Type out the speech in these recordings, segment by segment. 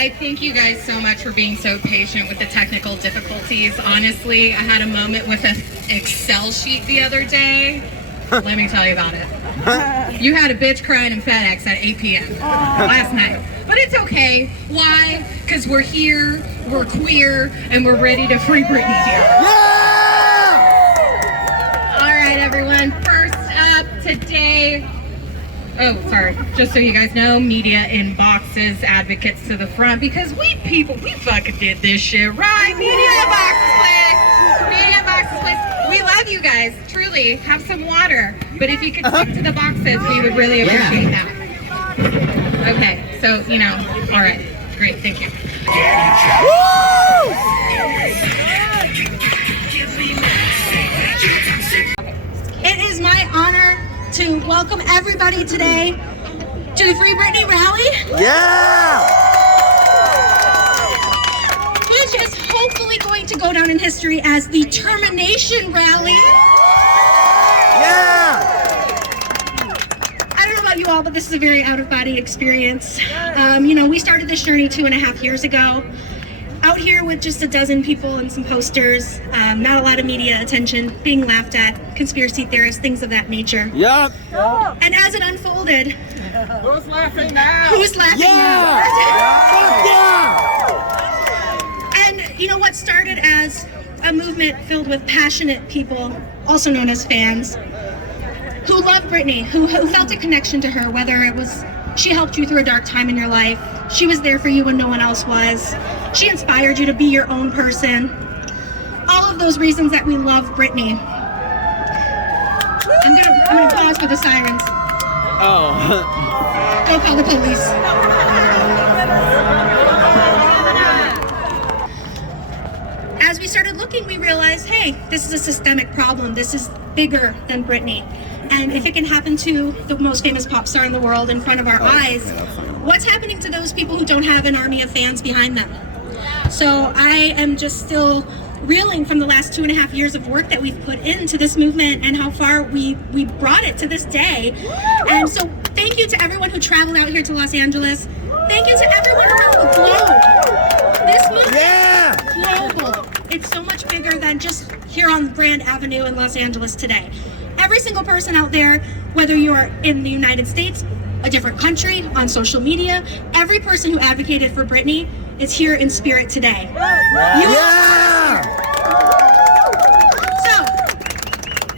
I thank you guys so much for being so patient with the technical difficulties. Honestly, I had a moment with an Excel sheet the other day. Let me tell you about it. You had a bitch crying in FedEx at 8 p.m. last night. But it's okay. Why? Because we're here, we're queer, and we're ready to free Britney here. Yeah! All right, everyone. First up today, just so you guys know, media in boxes, advocates to the front, because we fucking did this shit, right? Media in boxes, please. Media in boxes, please. We love you guys, truly. Have some water. But if you could stick to the boxes, we would really appreciate that. Okay, so, all right. Great, thank you. It is my honor to welcome everybody today to the Free Britney rally. Yeah! Which is hopefully going to go down in history as the Termination rally. Yeah! I don't know about you all, but this is a very out-of-body experience. We started this journey 2.5 years ago. Out here with just a dozen people and some posters, not a lot of media attention, being laughed at, conspiracy theorists, things of that nature. Yep. And as it unfolded, Who's laughing now? who's laughing Yeah! now? And what started as a movement filled with passionate people, also known as fans, who loved Britney, who felt a connection to her, whether it was she helped you through a dark time in your life, she was there for you when no one else was, she inspired you to be your own person. All of those reasons that we love Britney. I'm gonna pause for the sirens. Oh. Go call the police. As we started looking, we realized, hey, this is a systemic problem. This is bigger than Britney. And if it can happen to the most famous pop star in the world in front of our eyes, what's happening to those people who don't have an army of fans behind them? So I am just still reeling from the last 2.5 years of work that we've put into this movement and how far we brought it to this day. And so thank you to everyone who traveled out here to Los Angeles. Thank you to everyone around the globe. This movement is global. It's so much bigger than just here on Grand Avenue in Los Angeles today. Every single person out there, whether you are in the United States, a different country, on social media, every person who advocated for Britney is here in spirit today. Yeah! So,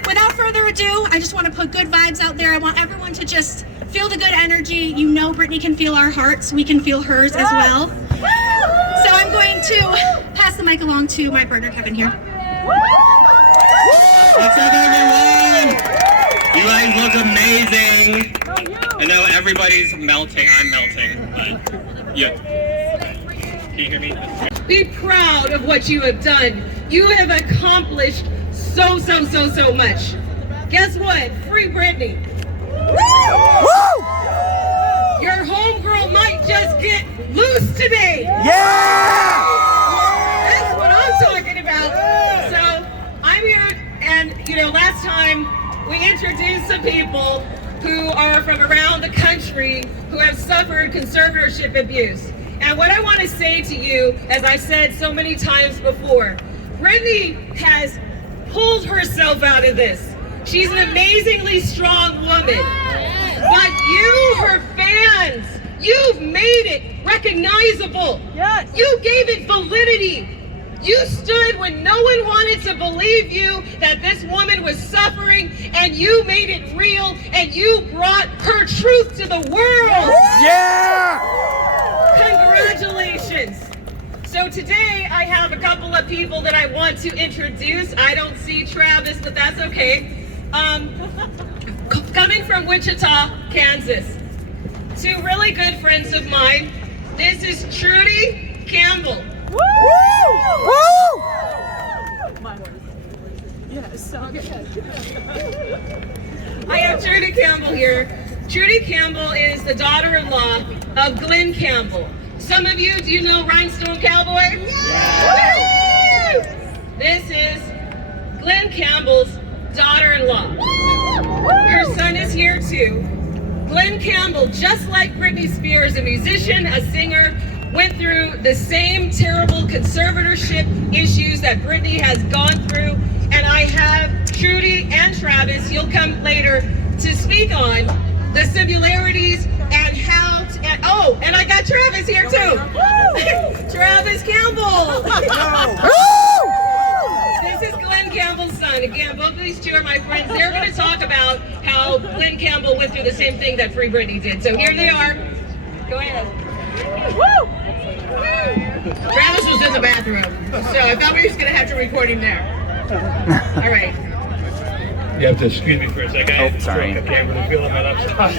without further ado, I just want to put good vibes out there. I want everyone to just feel the good energy. Britney can feel our hearts. We can feel hers as well. So I'm going to pass the mic along to my partner, Kevin, here. What's up, everyone? You guys look amazing. I know everybody's melting. I'm melting, but yeah. Can you hear me? Be proud of what you have done. You have accomplished so much. Guess what? Free Britney. Woo! Your homegirl might just get loose today. Yeah! That's what I'm talking about. So I'm here, and last time we introduced some people who are from around the country who have suffered conservatorship abuse. And what I want to say to you, as I've said so many times before, Britney has pulled herself out of this. She's an amazingly strong woman. But you, her fans, you've made it recognizable. Yes. You gave it validity. You stood when no one wanted to believe you that this woman was suffering, and you made it real, and you brought her truth to the world. Yeah! Congratulations. So today I have a couple of people that I want to introduce. I don't see Travis, but that's okay. Coming from Wichita, Kansas. Two really good friends of mine. This is Trudy Campbell. Woo! Woo! I have Trudy Campbell here. Trudy Campbell is the daughter-in-law of Glen Campbell. Some of you, do you know Rhinestone Cowboy? Yeah. Woo! This is Glen Campbell's daughter-in-law. Her son is here too. Glen Campbell, just like Britney Spears, a musician, a singer, went through the same terrible conservatorship issues that Brittany has gone through, and I have Trudy and Travis, you'll come later, to speak on the similarities and how to, and I got Travis here too. Travis Campbell. This is Glen Campbell's son. Again, both of these two are my friends. They're going to talk about how Glen Campbell went through the same thing that FreeBritney did. So here they are. Go ahead. Travis was in the bathroom, so I thought we were just going to have to record him there. All right. You have to excuse me for a second. Oh, sorry. I can't really feel on that upside.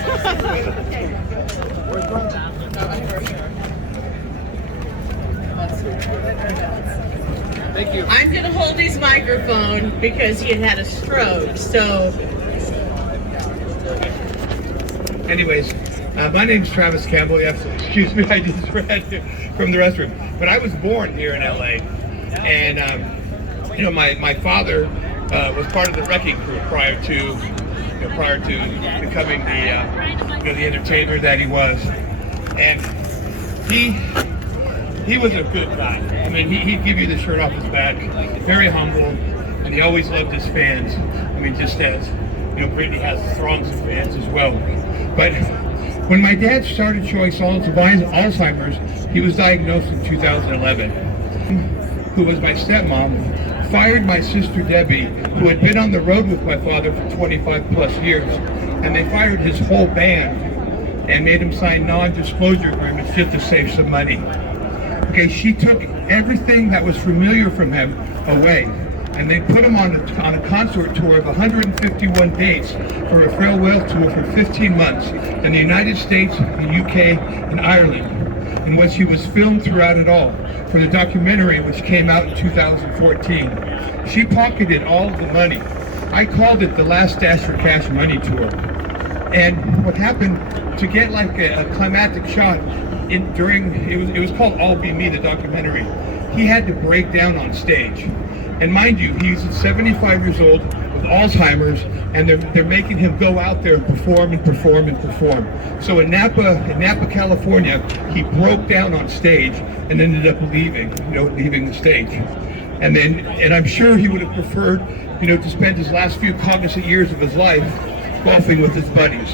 Thank you. I'm going to hold his microphone because he had a stroke, so. Anyways, my name's Travis Campbell. You have to excuse me, I just read from the restroom. But I was born here in LA, and you know, my father was part of the wrecking crew prior to becoming the the entertainer that he was, and he was a good guy. I mean, he'd give you the shirt off his back, very humble, and he always loved his fans. I mean, just as Brittany has throngs of fans as well. But when my dad started showing signs of Alzheimer's, he was diagnosed in 2011. Who was my stepmom, fired my sister Debbie, who had been on the road with my father for 25 plus years, and they fired his whole band and made him sign non-disclosure agreements just to save some money. Okay, she took everything that was familiar from him away, and they put him on a concert tour of 151 dates for a farewell tour for 15 months in the United States, the UK, and Ireland, in which he was filmed throughout it all for the documentary which came out in 2014. She pocketed all of the money. I called it the Last Dash for Cash Money Tour. And what happened, to get like a climactic shot, it was called All Be Me, the documentary, he had to break down on stage. And mind you, he's 75 years old with Alzheimer's, and they're making him go out there and perform and perform and perform. So in Napa, California, he broke down on stage and ended up leaving the stage. And I'm sure he would have preferred, to spend his last few cognizant years of his life golfing with his buddies.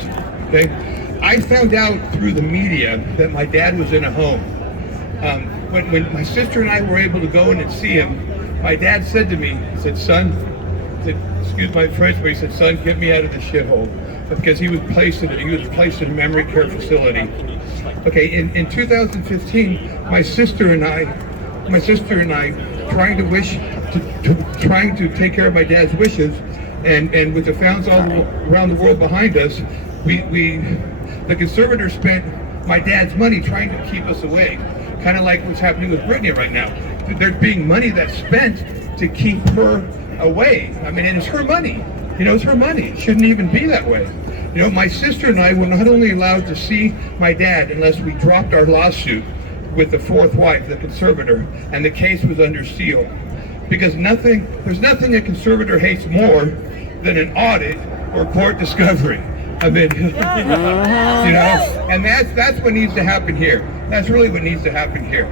Okay, I found out through the media that my dad was in a home. When my sister and I were able to go in and see him, my dad said to me, he said, "Son," excuse my French, but he said, "Son, get me out of the shithole," because he was placed in a memory care facility. Okay, in 2015, my sister and I, trying to take care of my dad's wishes, and with the fans all around the world behind us, the conservators spent my dad's money trying to keep us away, kind of like what's happening with Brittany right now. There's being money that's spent to keep her away. I mean, and it's her money. It's her money. It shouldn't even be that way. My sister and I were not only allowed to see my dad unless we dropped our lawsuit with the fourth wife, the conservator, and the case was under seal. Because there's nothing a conservator hates more than an audit or court discovery. I mean, and that's what needs to happen here. That's really what needs to happen here.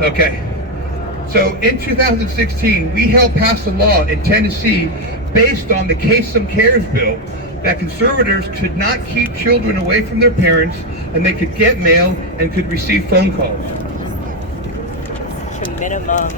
Okay. So in 2016, we helped pass a law in Tennessee based on the Case Some Cares bill that conservators could not keep children away from their parents, and they could get mail and could receive phone calls. The minimum.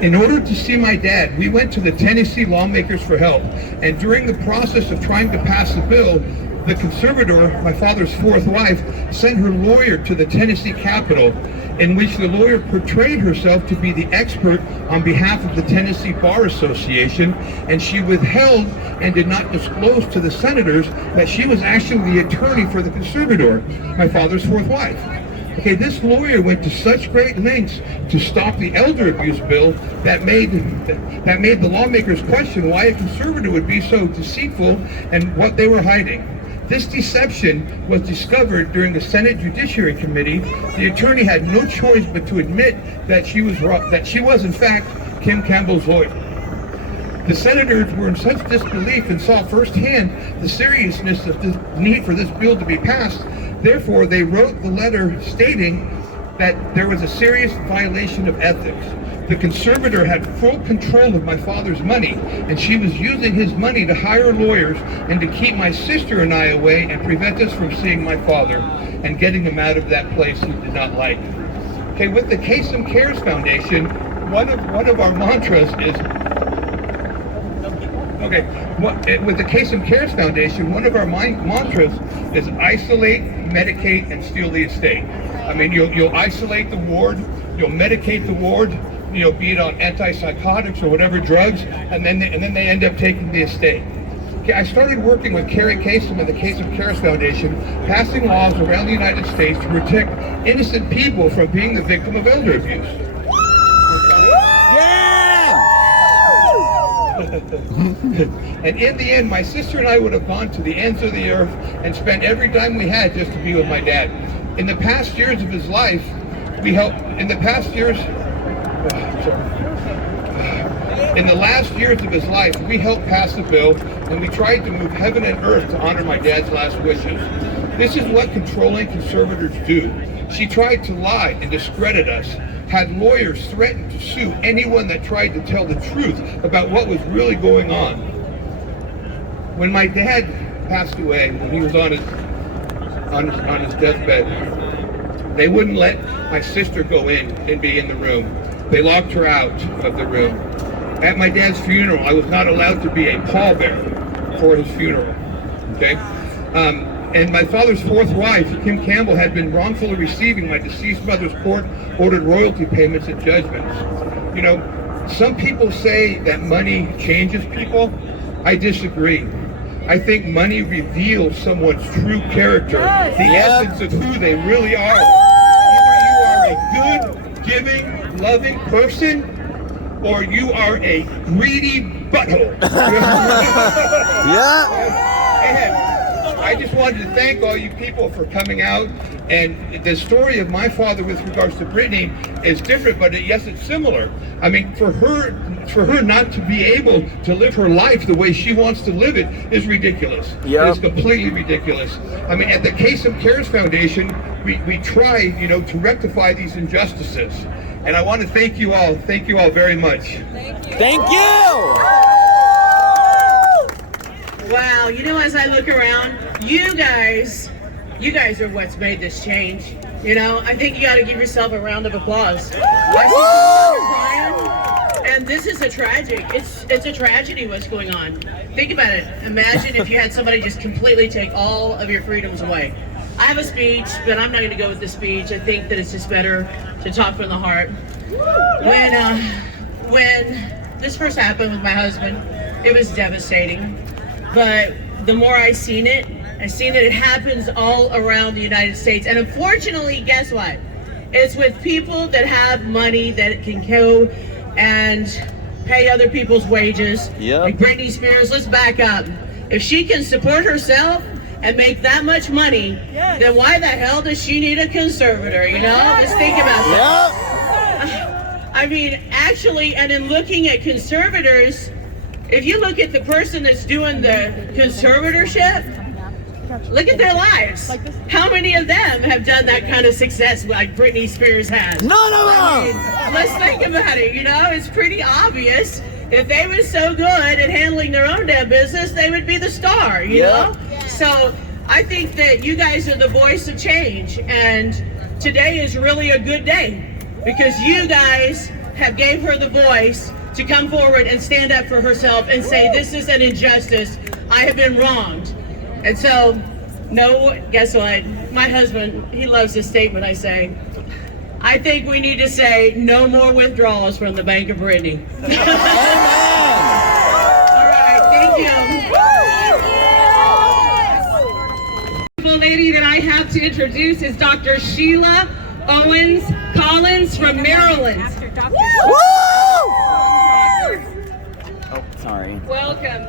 In order to see my dad, we went to the Tennessee lawmakers for help, and during the process of trying to pass the bill, the conservator, my father's fourth wife, sent her lawyer to the Tennessee Capitol, in which the lawyer portrayed herself to be the expert on behalf of the Tennessee Bar Association, and she withheld and did not disclose to the senators that she was actually the attorney for the conservator, my father's fourth wife. Okay, this lawyer went to such great lengths to stop the elder abuse bill that made the lawmakers question why a conservator would be so deceitful and what they were hiding. This deception was discovered during the Senate Judiciary Committee. The attorney had no choice but to admit that she was in fact Kim Campbell's lawyer. The senators were in such disbelief and saw firsthand the seriousness of the need for this bill to be passed Therefore, they wrote the letter stating that there was a serious violation of ethics. The conservator had full control of my father's money, and she was using his money to hire lawyers and to keep my sister and I away and prevent us from seeing my father and getting him out of that place he did not like. Okay, with the Kasem Cares Foundation, one of our mantras is, with the Kasem Cares Foundation, one of our mantras is isolate, medicate, and steal the estate. I mean, you'll isolate the ward, you'll medicate the ward, you know, be it on antipsychotics or whatever drugs, and then they end up taking the estate. Okay, I started working with Carrie Kasem and the Kasem Cares Foundation, passing laws around the United States to protect innocent people from being the victim of elder abuse. And in the end, my sister and I would have gone to the ends of the earth and spent every dime we had just to be with my dad. In the past years of his life, we helped, in the last years of his life, we helped pass a bill, and we tried to move heaven and earth to honor my dad's last wishes. This is what controlling conservators do. She tried to lie and discredit us, had lawyers threaten to sue anyone that tried to tell the truth about what was really going on. When my dad passed away, when he was on his deathbed, they wouldn't let my sister go in and be in the room. They locked her out of the room. At my dad's funeral, I was not allowed to be a pallbearer for his funeral, okay? And my father's fourth wife, Kim Campbell, had been wrongfully receiving my deceased mother's court-ordered royalty payments and judgments. You know, some people say that money changes people. I disagree. I think money reveals someone's true character, the essence of who they really are. Either you are a good, giving, loving person, or you are a greedy butthole. And I just wanted to thank all you people for coming out. And the story of my father with regards to Brittany is different, but yes, it's similar. I mean, for her not to be able to live her life the way she wants to live it is ridiculous. Yep. It's completely ridiculous. I mean, at the Kasem Cares Foundation, we try, you know, to rectify these injustices. And I want to thank you all very much. Thank you! Wow, you know, as I look around, you guys are what's made this change. You know, I think you got to give yourself a round of applause. I see crying, and this is a tragic. It's a tragedy what's going on. Think about it. Imagine if you had somebody just completely take all of your freedoms away. I have a speech, but I'm not going to go with the speech. I think that it's just better to talk from the heart. When this first happened with my husband, it was devastating. But the more I seen it happens all around the United States. And unfortunately, guess what? It's with people that have money that can go and pay other people's wages. Yep. Like Britney Spears, let's back up. If she can support herself and make that much money, then why the hell does she need a conservator, you know? Just think about that. I mean, actually, and in looking at conservators, if you look at the person that's doing the conservatorship, look at their lives. How many of them have done that kind of success like Britney Spears has? None of them! Let's think about it, you know? It's pretty obvious. If they were so good at handling their own damn business, they would be the star, you know? So I think that you guys are the voice of change, and today is really a good day because you guys have gave her the voice to come forward and stand up for herself and say, this is an injustice, I have been wronged. And so, no, guess what? My husband, he loves this statement I say. I think we need to say, no more withdrawals from the Bank of Brittany. All right, thank you. The lady that I have to introduce is Dr. Sheila Owens-Collins from Maryland. Oh, sorry. Welcome.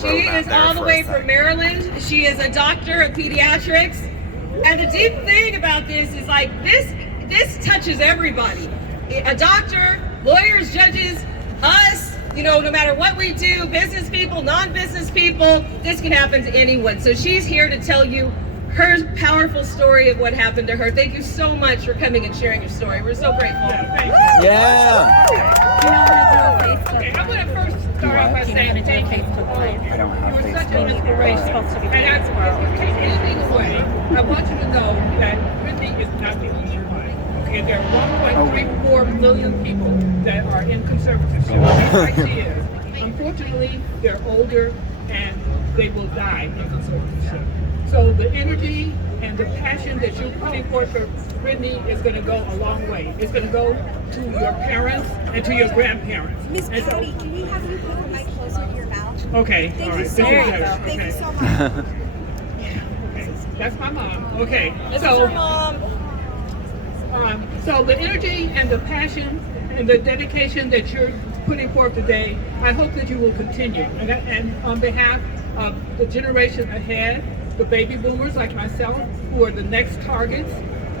She is all the way from Maryland. She is a doctor of pediatrics. And the deep thing about this is like this touches everybody. A doctor, lawyers, judges, us, you know, no matter what we do, business people, non-business people, this can happen to anyone. So she's here to tell you her powerful story of what happened to her. Thank you so much for coming and sharing your story. We're so grateful. Yeah. Okay, I'm going to first start off by saying thank you. I don't have You were such Facebook. an inspiration. And if you take anything away, I want you to know that Brittany is not the only one. Okay, there are 1.34 million people that are in conservatorship. Like she is. Unfortunately, they're older and they will die in conservatorship. So the energy and the passion that you're putting forth for Brittany is going to go a long way. It's going to go to your parents and to your grandparents. Miss Trudy, can we have you put the mic closer to your mouth? Okay, Thank all you right. so There you much. go. Thank Okay. you so much. Okay. That's my mom. Okay. This is her mom. So the energy and the passion and the dedication that you're putting forth today, I hope that you will continue. And on behalf of the generation ahead, the baby boomers like myself, who are the next targets,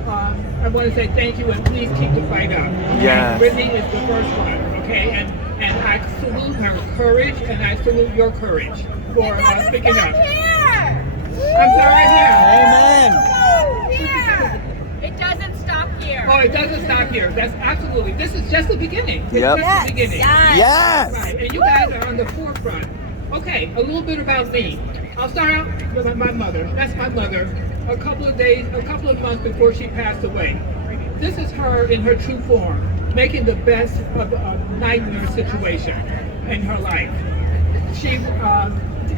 I want to say thank you and please keep the fight up. Yes. Brittany is the first one, okay? And I salute her courage and I salute your courage for speaking up. I'm sorry, Amen. It doesn't stop here. Oh, it doesn't stop here. That's absolutely. This is just the beginning. It's Yep. just the beginning. Yes. Right, and you guys are on the forefront. Okay, a little bit about me. I'll start out with my mother. That's my mother. A couple of months before she passed away. This is her in her true form, making the best of a nightmare situation in her life. She,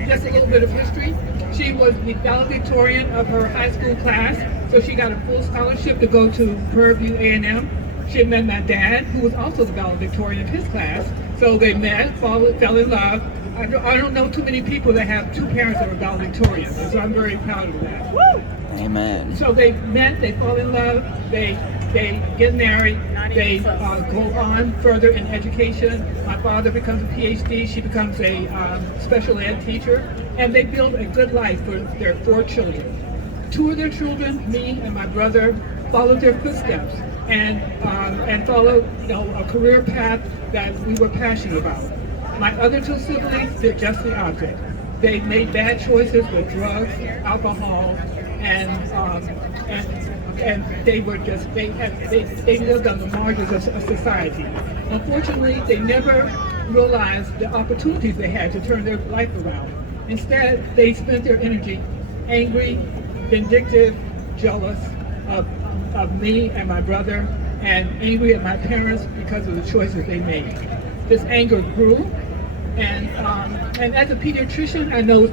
just a little bit of history. She was the valedictorian of her high school class, so she got a full scholarship to go to Prairie View A&M. She met my dad, who was also the valedictorian of his class. So they met, fell in love. I don't know too many people that have two parents that are valedictorians, so I'm very proud of that. Amen. So they met, they fall in love, they get married, they go on further in education. My father becomes a PhD, she becomes a special ed teacher, and they build a good life for their 4 children. 2 of their children, me and my brother, followed their footsteps and followed a career path that we were passionate about. My other 2 siblings did just the opposite. They made bad choices with drugs, alcohol, and they were just they lived on the margins of society. Unfortunately, they never realized the opportunities they had to turn their life around. Instead, they spent their energy angry, vindictive, jealous of me and my brother, and angry at my parents because of the choices they made. This anger grew, and as a pediatrician, I know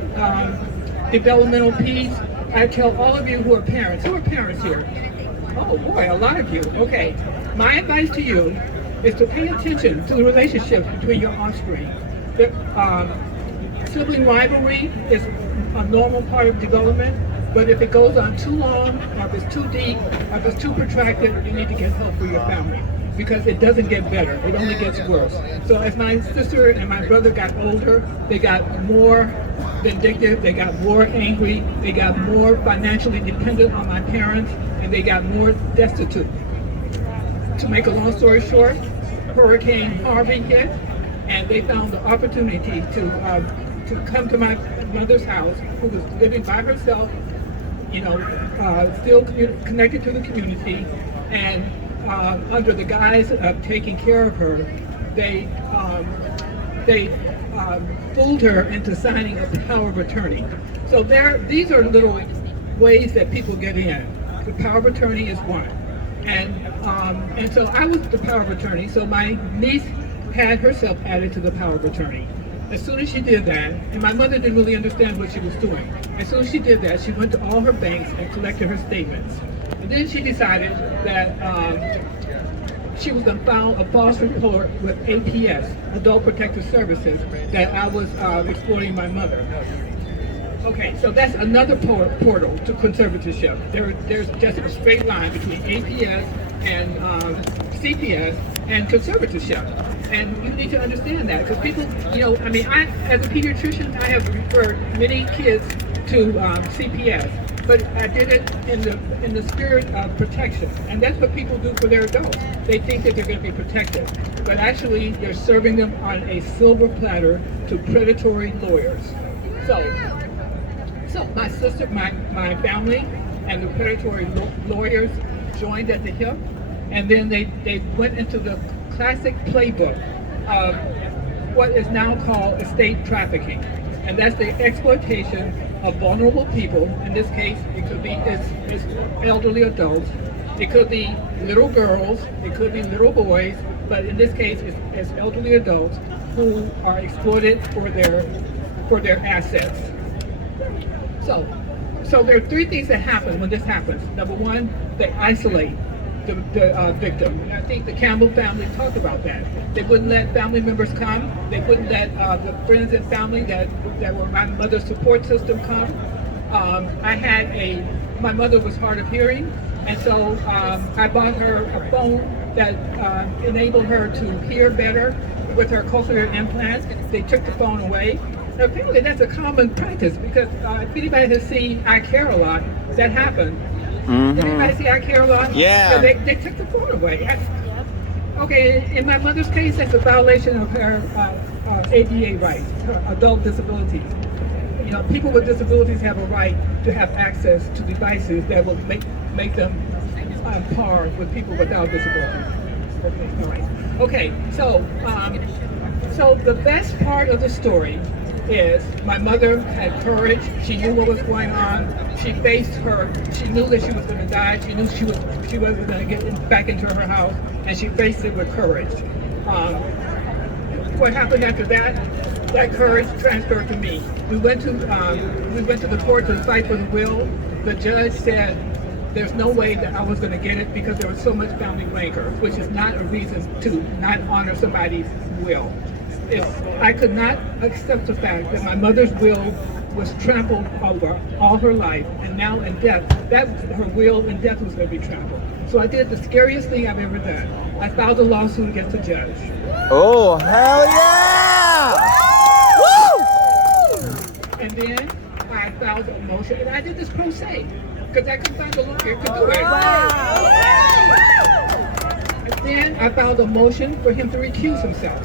developmental peds. I tell all of you who are parents here. Oh boy, a lot of you. Okay, my advice to you is to pay attention to the relationships between your offspring. Sibling rivalry is a normal part of development, but if it goes on too long, or if it's too deep, or if it's too protracted, you need to get help for your family, because it doesn't get better, it only gets worse. So as my sister and my brother got older, they got more vindictive, they got more angry, they got more financially dependent on my parents, and they got more destitute. To make a long story short, Hurricane Harvey hit, and they found the opportunity to come to my mother's house, who was living by herself, still connected to the community, and under the guise of taking care of her, they fooled her into signing a power of attorney. So these are little ways that people get in. The power of attorney is one, and so I was the power of attorney. So my niece had herself added to the power of attorney. As soon as she did that, and my mother didn't really understand what she was doing. As soon as she did that, she went to all her banks and collected her statements. And then she decided that she was going to file a false report with APS, Adult Protective Services, that I was exploiting my mother. Okay, so that's another portal to conservatorship. There's just a straight line between APS and CPS and conservatorship. And you need to understand that, because people, I, as a pediatrician, I have referred many kids to CPS, but I did it in the spirit of protection. And that's what people do for their adults. They think that they're going to be protected, but actually they're serving them on a silver platter to predatory lawyers. So So my sister, my family, and the predatory lawyers joined at the hip, and then they went into the classic playbook of what is now called estate trafficking, and that's the exploitation of vulnerable people. In this case, it could be it's elderly adults, it could be little girls, it could be little boys, but in this case, it's elderly adults who are exploited for their assets. So there are three things that happen when this happens. Number one, they isolate the victim. And I think the Campbell family talked about that. They wouldn't let family members come. They wouldn't let the friends and family that were my mother's support system come. My mother was hard of hearing, and so I bought her a phone that enabled her to hear better with her cochlear implants. They took the phone away. Now, apparently that's a common practice because if anybody has seen I Care a Lot, that happened. Did anybody see I Care a Lot? Yeah. They took the phone away. Okay, in my mother's case, that's a violation of her ADA rights, her adult disabilities. You know, people with disabilities have a right to have access to devices that will make them on par with people without disabilities. Okay, all right. Okay, so the best part of the story is my mother had courage. She knew what was going on. She faced she knew that she was going to die. She knew she wasn't going to get back into her house, and she faced it with courage. What happened after that? That courage transferred to me. We went to the court to fight for the will. The judge said there's no way that I was going to get it because there was so much family rancor, which is not a reason to not honor somebody's will. I could not accept the fact that my mother's will was trampled over all her life, and now in death, her will in death was going to be trampled. So I did the scariest thing I've ever done. I filed a lawsuit against the judge. Oh, hell yeah! Woo! And then I filed a motion, and I did this pro se, because I couldn't find a lawyer to do it. And then I filed a motion for him to recuse himself.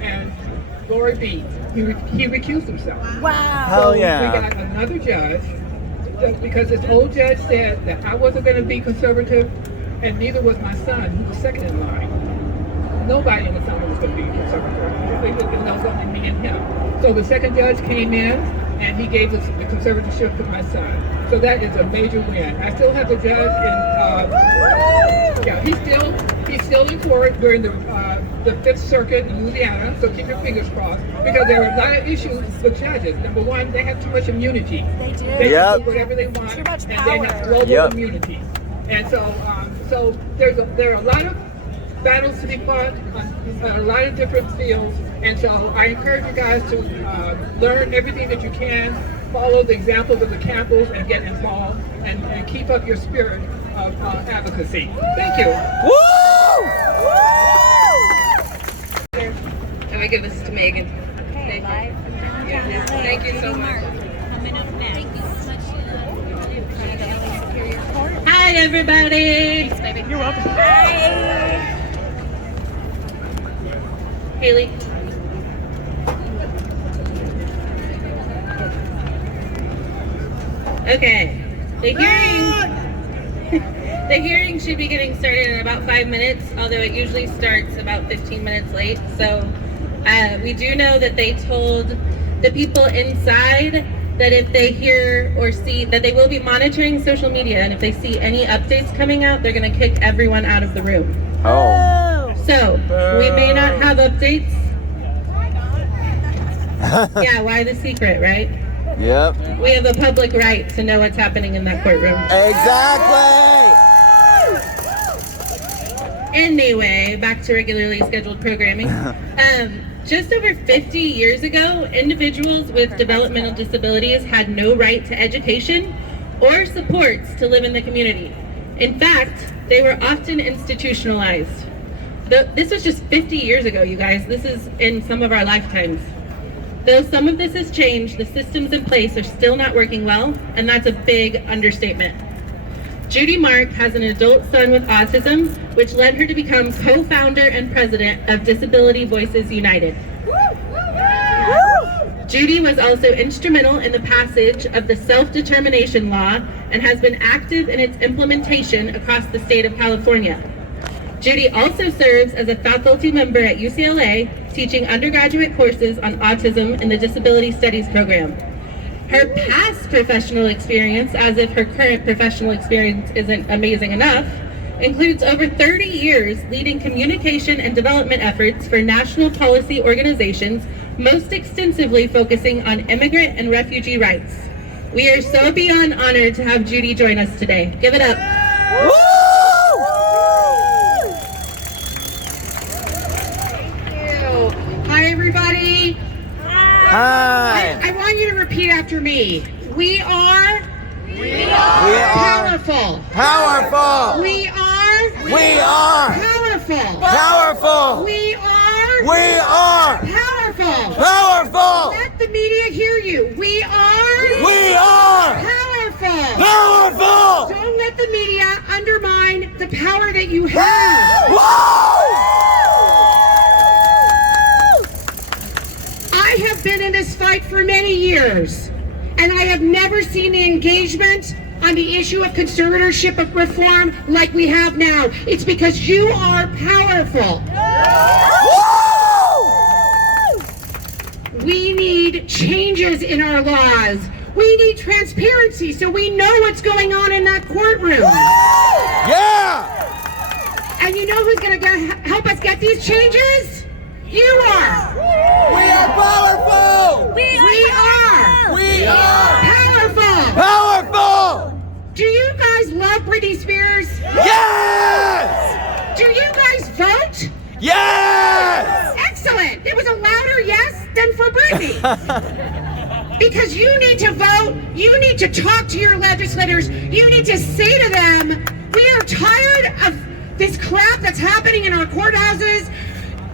And glory be, he recused himself. Wow. Hell yeah. We got another judge, because this old judge said that I wasn't going to be conservative, and neither was my son, who was second in line. Nobody in the family was going to be conservative. It was only me and him. So the second judge came in, and he gave us the conservatorship to my son. So that is a major win. I still have the judge in, he's still in court during the Fifth Circuit in Louisiana, so keep your fingers crossed, because there are a lot of issues with judges. Number one, they have too much immunity. They do. They can do whatever they want, and they have global immunity. And so there are a lot of battles to be fought on a lot of different fields, and so I encourage you guys to learn everything that you can, follow the examples of the Campbells, and get involved, and keep up your spirit of advocacy. Thank you. Woo! I'm gonna give this to Megan. Okay, live. Yeah. Thank you so much. Coming up next. Thank you so much, Sheila. Hi, everybody. Thanks, baby. You're welcome. Hi. Haley. Okay. The hearing should be getting started in about 5 minutes, although it usually starts about 15 minutes late. So we do know that they told the people inside that if they hear or see, that they will be monitoring social media, and if they see any updates coming out, they're going to kick everyone out of the room. Oh. So we may not have updates. Yeah, why the secret, right? Yep. We have a public right to know what's happening in that courtroom. Exactly. Anyway, back to regularly scheduled programming. Just over 50 years ago, individuals with developmental disabilities had no right to education or supports to live in the community. In fact, they were often institutionalized. This was just 50 years ago, you guys. This is in some of our lifetimes. Though some of this has changed, the systems in place are still not working well, and that's a big understatement. Judy Mark has an adult son with autism, which led her to become co-founder and president of Disability Voices United. Judy was also instrumental in the passage of the self-determination law and has been active in its implementation across the state of California. Judy also serves as a faculty member at UCLA, teaching undergraduate courses on autism in the Disability Studies program. Her past professional experience, as if her current professional experience isn't amazing enough, includes over 30 years leading communication and development efforts for national policy organizations, most extensively focusing on immigrant and refugee rights. We are so beyond honored to have Judy join us today. Give it up. Woo! Hi, everybody. Hi. I want you to repeat after me. We are We are powerful. powerful. We are Powerful. powerful. We are Powerful. powerful. Let the media hear you. We are powerful. Don't let the media undermine the power that you have. I have been in this fight for many years, and I have never seen the engagement on the issue of conservatorship of reform like we have now. It's because you are powerful. We need changes in our laws. We need transparency so we know what's going on in that courtroom. Yeah. And you know who's going to help us get these changes? You are. We are powerful. We are powerful. Powerful. Do you guys love Britney Spears? Yes. Do you guys vote? Yes. Excellent. It was a louder yes than for Britney. Because you need to vote. You need to talk to your legislators. You need to say to them, we are tired of this crap that's happening in our courthouses.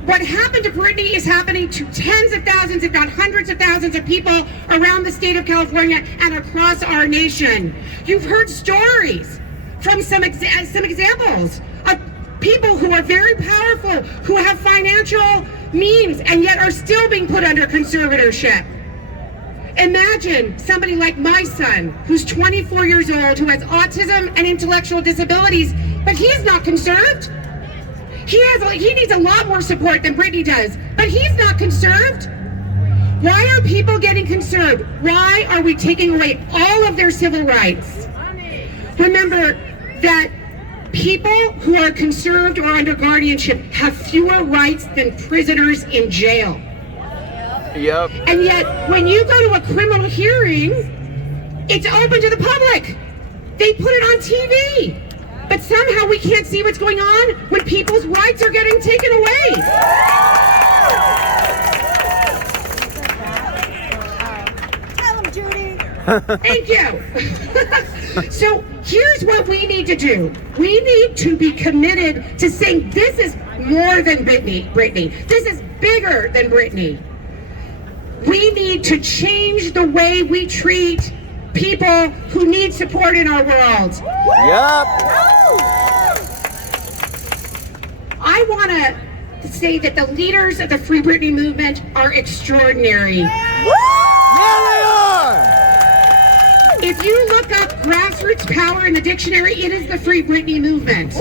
What happened to Britney is happening to tens of thousands, if not hundreds of thousands of people around the state of California and across our nation. You've heard stories from some examples of people who are very powerful, who have financial means, and yet are still being put under conservatorship. Imagine somebody like my son, who's 24 years old, who has autism and intellectual disabilities, but he's not conserved. He needs a lot more support than Britney does, but he's not conserved. Why are people getting conserved? Why are we taking away all of their civil rights? Remember that people who are conserved or under guardianship have fewer rights than prisoners in jail. Yep. And yet, when you go to a criminal hearing, it's open to the public. They put it on TV. But somehow we can't see what's going on when people's rights are getting taken away. Tell him, Judy. Thank you. So here's what we need to do. We need to be committed to saying this is more than Britney. This is bigger than Britney. We need to change the way we treat people who need support in our world. Yep. I want to say that the leaders of the Free Britney movement are extraordinary. Yeah, they are. If you look up grassroots power in the dictionary, it is the Free Britney movement.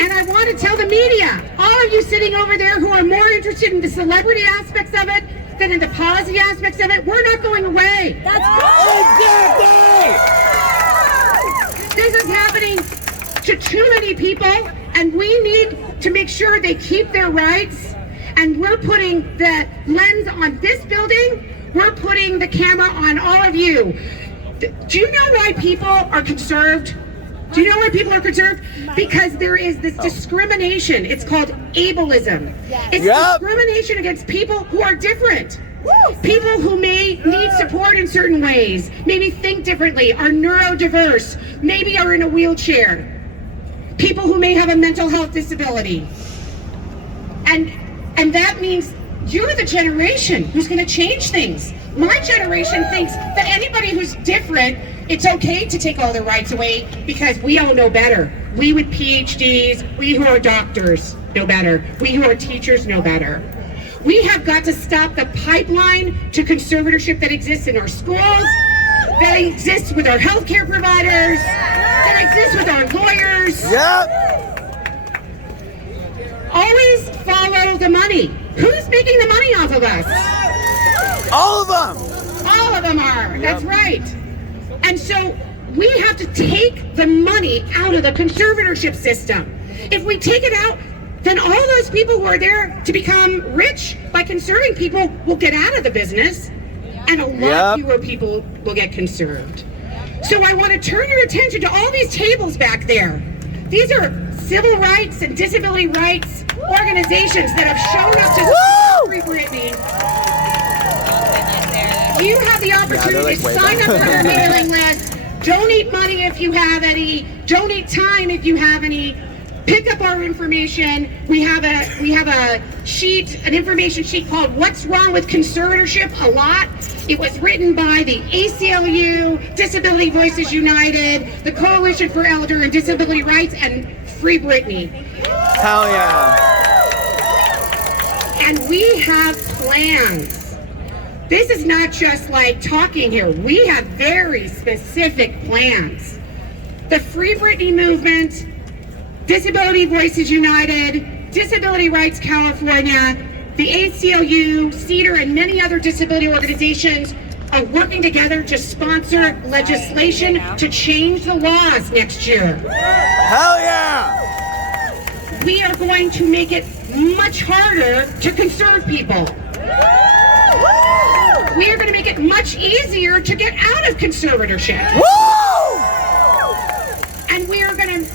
And I want to tell the media, all of you sitting over there who are more interested in the celebrity aspects of it than in the policy aspects of it, we're not going away. That's right. Exactly. This is happening to too many people, and we need to make sure they keep their rights. And we're putting the lens on this building. We're putting the camera on all of you. Do you know why people are conserved? Do you know why people are conserved? Because there is this discrimination. It's called ableism. It's discrimination against people who are different. People who may need support in certain ways, maybe think differently, are neurodiverse, maybe are in a wheelchair. People who may have a mental health disability. And that means you're the generation who's going to change things. My generation thinks that anybody who's different, it's okay to take all their rights away because we all know better. We with PhDs, we who are doctors know better. We who are teachers know better. We have got to stop the pipeline to conservatorship that exists in our schools, that exists with our healthcare providers, that exists with our lawyers. Yep. Always follow the money. Who's making the money off of us? All of them. All of them are. That's right. And so we have to take the money out of the conservatorship system. If we take it out, then all those people who are there to become rich by conserving people will get out of the business, and a lot fewer people will get conserved. So I want to turn your attention to all these tables back there. These are civil rights and disability rights organizations that have shown up to FreeBritney. You have the opportunity to sign up for their mailing list, donate money if you have any, donate time if you have any, pick up our information. We have a sheet, an information sheet called What's Wrong with Conservatorship a lot. It was written by the ACLU, Disability Voices United, the Coalition for Elder and Disability Rights, and FreeBritney. Hell yeah. And we have plans. This is not just like talking here. We have very specific plans. The FreeBritney movement, Disability Voices United, Disability Rights California, the ACLU, CEDAR, and many other disability organizations are working together to sponsor legislation to change the laws next year. Hell yeah! We are going to make it much harder to conserve people. We are going to make it much easier to get out of conservatorship. Woo! And we are going to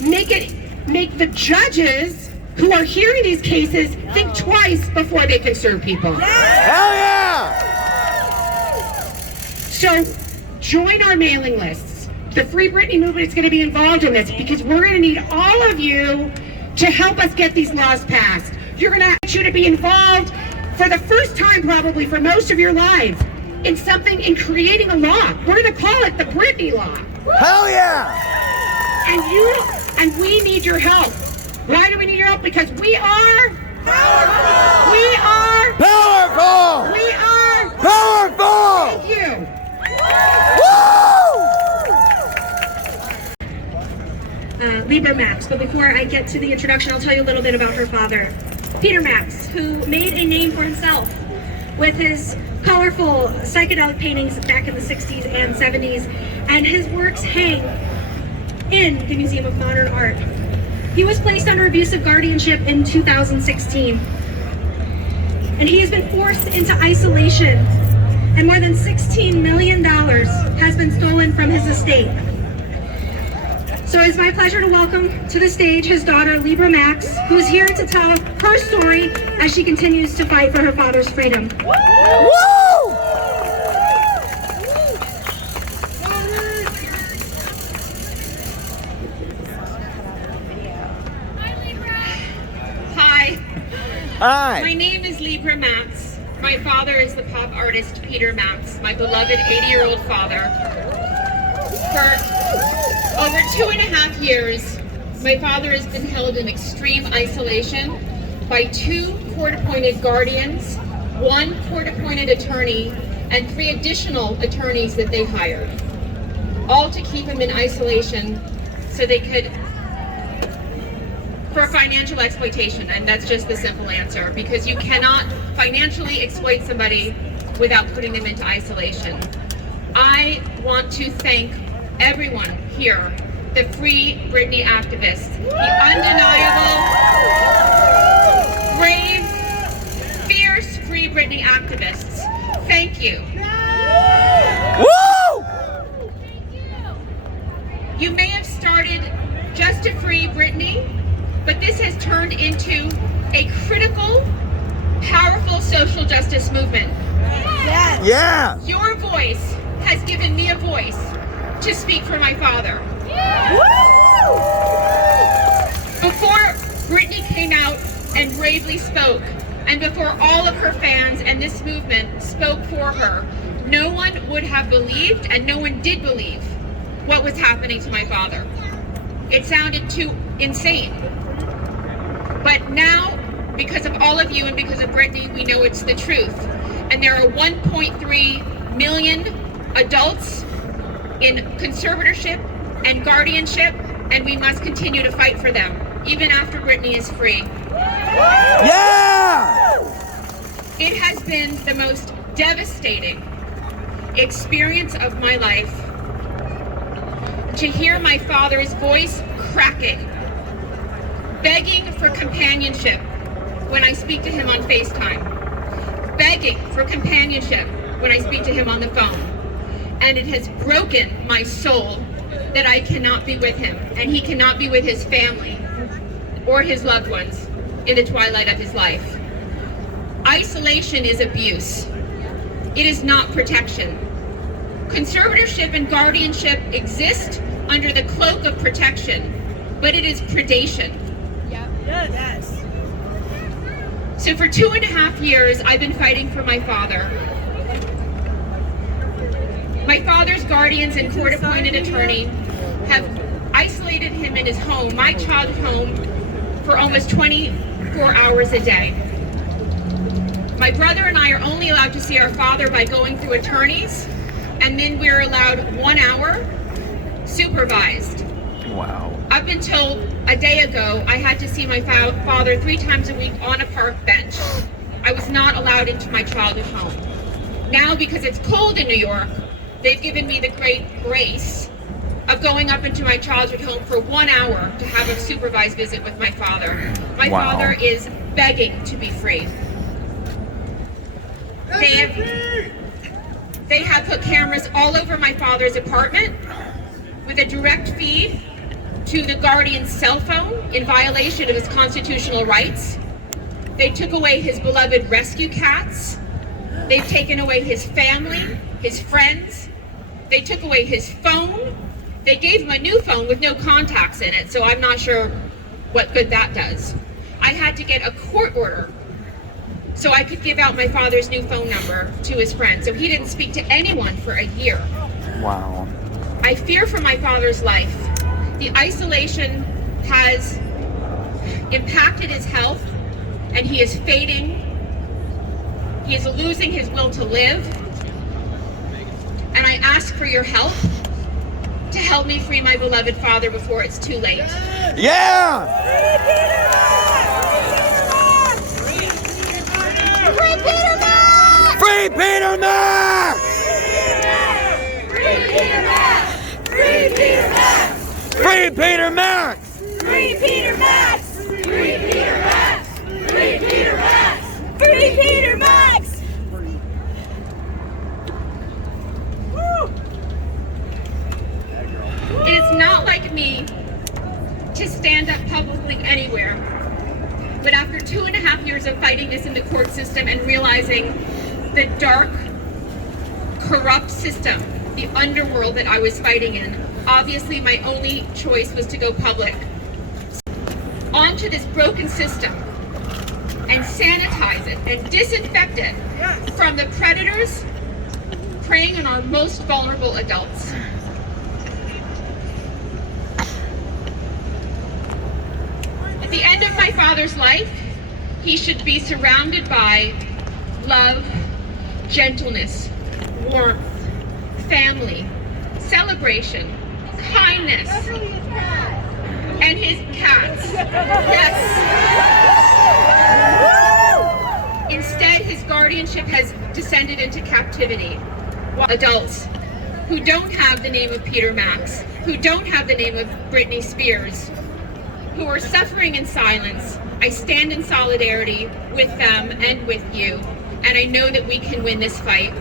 make the judges who are hearing these cases think twice before they conserve people. Hell yeah! So join our mailing lists. The FreeBritney movement is going to be involved in this because we're going to need all of you to help us get these laws passed. You're going to ask you to be involved for the first time probably for most of your lives in creating a law. We're going to call it the Britney law. Hell yeah! And we need your help. Why do we need your help? Because we are powerful. We are powerful. We are powerful. Thank you. Libra Max. But before I get to the introduction, I'll tell you a little bit about her father, Peter Max, who made a name for himself with his colorful psychedelic paintings back in the 60s and 70s, and his works hang in the Museum of Modern Art. He was placed under abusive guardianship in 2016, and he has been forced into isolation, and more than $16 million has been stolen from his estate. So it's my pleasure to welcome to the stage his daughter, Libra Max, who is here to tell her story as she continues to fight for her father's freedom. Woo! Hi. My name is Libra Max. My father is the pop artist Peter Max, my beloved 80-year-old father. For over 2.5 years, my father has been held in extreme isolation by 2 court-appointed guardians, 1 court-appointed attorney, and 3 additional attorneys that they hired, all to keep him in isolation so they could for financial exploitation, and that's just the simple answer, because you cannot financially exploit somebody without putting them into isolation. I want to thank everyone here, the FreeBritney activists, the undeniable, brave, fierce FreeBritney activists. Thank you. Woo! You may have started just to free Britney, but this has turned into a critical, powerful social justice movement. Yes. Yeah. Your voice has given me a voice to speak for my father. Woo! Before Britney came out and bravely spoke, and before all of her fans and this movement spoke for her, no one would have believed, and no one did believe, what was happening to my father. It sounded too insane. But now Because of all of you and because of Brittany, we know it's the truth. And there are 1.3 million adults in conservatorship and guardianship, and we must continue to fight for them, even after Brittany is free. Yeah! It has been the most devastating experience of my life to hear my father's voice cracking, begging for companionship when I speak to him on FaceTime, begging for companionship when I speak to him on the phone. And it has broken my soul that I cannot be with him, and he cannot be with his family or his loved ones in the twilight of his life. Isolation is abuse. It is not protection. Conservatorship and guardianship exist under the cloak of protection, but it is predation. Yep. Yes. So for 2.5 years, I've been fighting for my father. My father's guardians and court-appointed attorney have isolated him in his home, my childhood home, for almost 24 hours a day. My brother and I are only allowed to see our father by going through attorneys, and then we're allowed 1 hour supervised. Wow. Up until a day ago, I had to see my father 3 times a week on a park bench. I was not allowed into my childhood home. Now, because it's cold in New York, they've given me the great grace of going up into my childhood home for 1 hour to have a supervised visit with my father. My father is begging to be free. They have put cameras all over my father's apartment with a direct feed to the guardian's cell phone in violation of his constitutional rights. They took away his beloved rescue cats. They've taken away his family, his friends. They took away his phone. They gave him a new phone with no contacts in it, so I'm not sure what good that does. I had to get a court order so I could give out my father's new phone number to his friends, so he didn't speak to anyone for a year. Wow. I fear for my father's life. The isolation has impacted his health, and he is fading. He is losing his will to live. And I ask for your help to help me free my beloved father before it's too late. Yeah! FreePeterMax! FreePeterMax! FreePeterMax! FreePeterMax! FreePeterMax! FreePeterMax! FreePeterMax! FreePeterMax! FreePeterMax! It is not like me to stand up publicly anywhere, but after 2.5 years of fighting this in the court system and realizing the dark, corrupt system, the underworld that I was fighting in, obviously my only choice was to go public. Onto this broken system and sanitize it and disinfect it from the predators preying on our most vulnerable adults. At the end of my father's life, he should be surrounded by love, gentleness, warmth, family, celebration, kindness, and his cats. Yes. Instead, his guardianship has descended into captivity. Adults who don't have the name of Peter Max, who don't have the name of Britney Spears, who are suffering in silence, I stand in solidarity with them and with you, and I know that we can win this fight.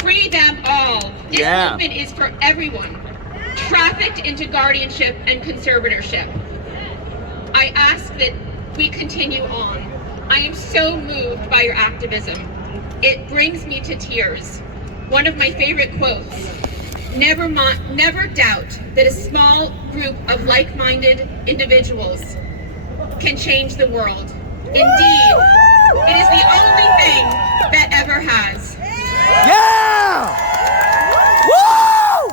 Free them all. This movement is for everyone, trafficked into guardianship and conservatorship. I ask that we continue on. I am so moved by your activism. It brings me to tears. One of my favorite quotes, never doubt that a small group of like-minded individuals can change the world. Indeed, it is the only thing that ever has. Yeah! Woo!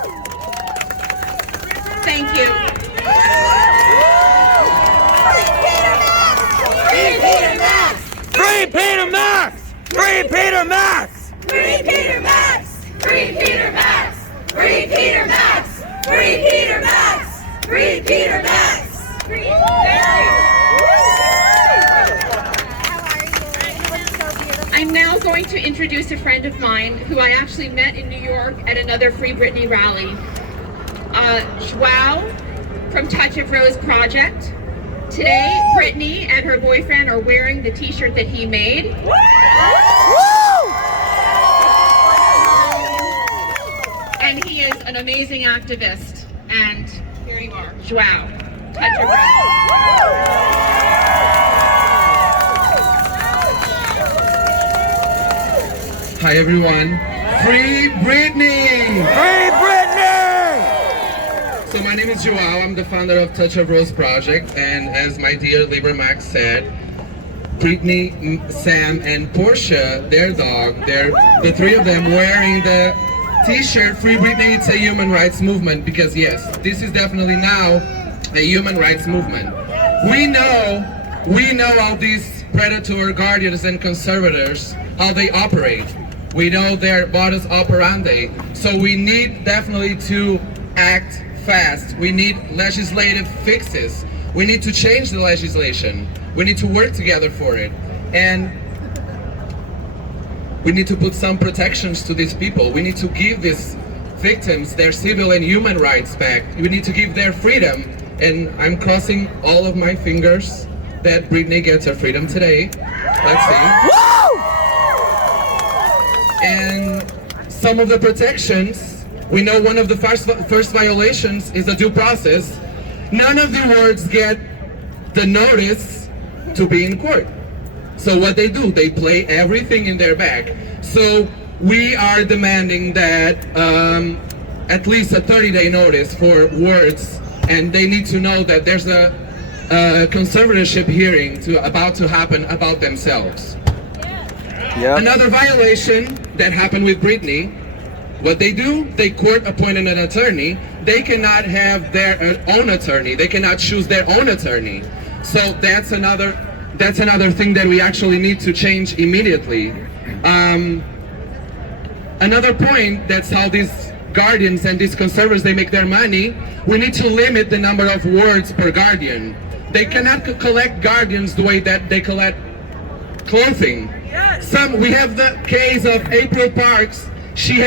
Thank you. FreePeterMax! FreePeterMax! FreePeterMax! FreePeterMax! FreePeterMax! FreePeterMax! I'm now going to introduce a friend of mine who I actually met in New York at another Free Britney rally. Joao from Touch of Rose Project. Today, Britney and her boyfriend are wearing the t-shirt that he made. And he is an amazing activist. And here you are, Joao, Touch of Rose. Hi everyone. Free Britney! Free Britney! So my name is Joao, I'm the founder of Touch of Rose Project, and as my dear Libra Max said, Britney, Sam, and Portia, their dog, the three of them wearing the t-shirt Free Britney, it's a human rights movement, because yes, this is definitely now a human rights movement. We know all these predator guardians and conservators, how they operate. We know their modus operandi. So we need definitely to act fast. We need legislative fixes. We need to change the legislation. We need to work together for it. And we need to put some protections to these people. We need to give these victims their civil and human rights back. We need to give their freedom. And I'm crossing all of my fingers that Britney gets her freedom today. Let's see. And some of the protections, we know one of the first violations is the due process. None of the wards get the notice to be in court. So what they do, they play everything in their bag. So we are demanding that at least a 30-day notice for wards, and they need to know that there's a conservatorship hearing about to happen about themselves. Yep. Another violation that happened with Britney, what they do, they court appointed an attorney. They cannot have their own attorney. They cannot choose their own attorney. So that's another thing that we actually need to change immediately. Another point, that's how these guardians and these conservators, they make their money. We need to limit the number of wards per guardian. They cannot collect guardians the way that they collect clothing. We have the case of April Parks. She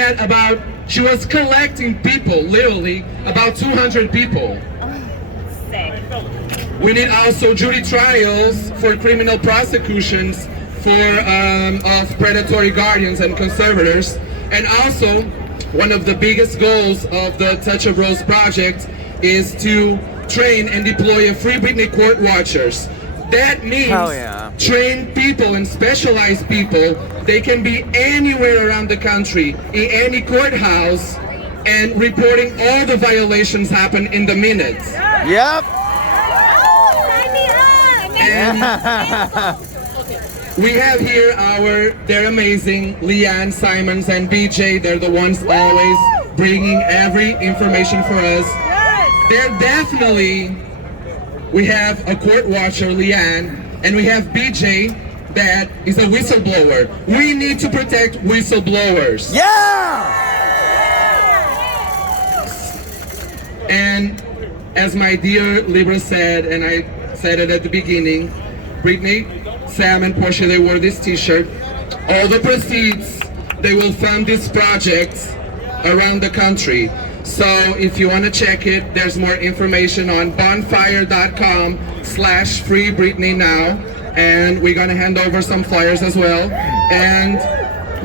was collecting people, literally about 200 people. We need also Judy trials for criminal prosecutions of predatory guardians and conservators. And also, one of the biggest goals of the Touch of Rose project is to train and deploy a Free Britney court watchers. That means train people and specialized people. They can be anywhere around the country, in any courthouse, and reporting all the violations happen in the minutes. Yep. And we have here they're amazing, Leanne Simmons and BJ. They're the ones always bringing every information for us. They're definitely, we have a court watcher, Leanne, and we have BJ that is a whistleblower. We need to protect whistleblowers. Yeah! And as my dear Libra said, and I said it at the beginning, Britney, Sam, and Portia, they wore this t-shirt. All the proceeds, they will fund this project around the country. So if you want to check it, there's more information on bonfire.com/FreeBritney now. And we're going to hand over some flyers as well. And